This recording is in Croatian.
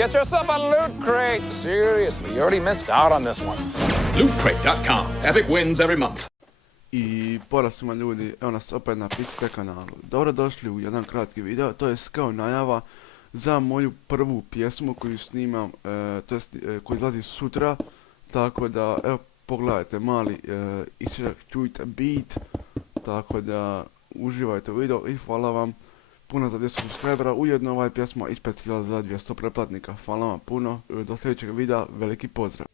Get yourself a Loot Crate! Seriously, you already missed out on this one. LootCrate.com. Epic wins every month. I pozdrav svima ljudi, evo nas opet na PCT kanalu. Dobrodošli u jedan kratki video, to je kao najava za moju prvu pjesmu koju snimam, koju izlazi sutra. Tako da, evo pogledajte mali isčak, čujte beat, tako da uživajte u video i hvala vam puno za 200 subscribera, ujedno ova pjesma ispred za 200 pretplatnika. Hvala vam puno, do sljedećeg videa, veliki pozdrav.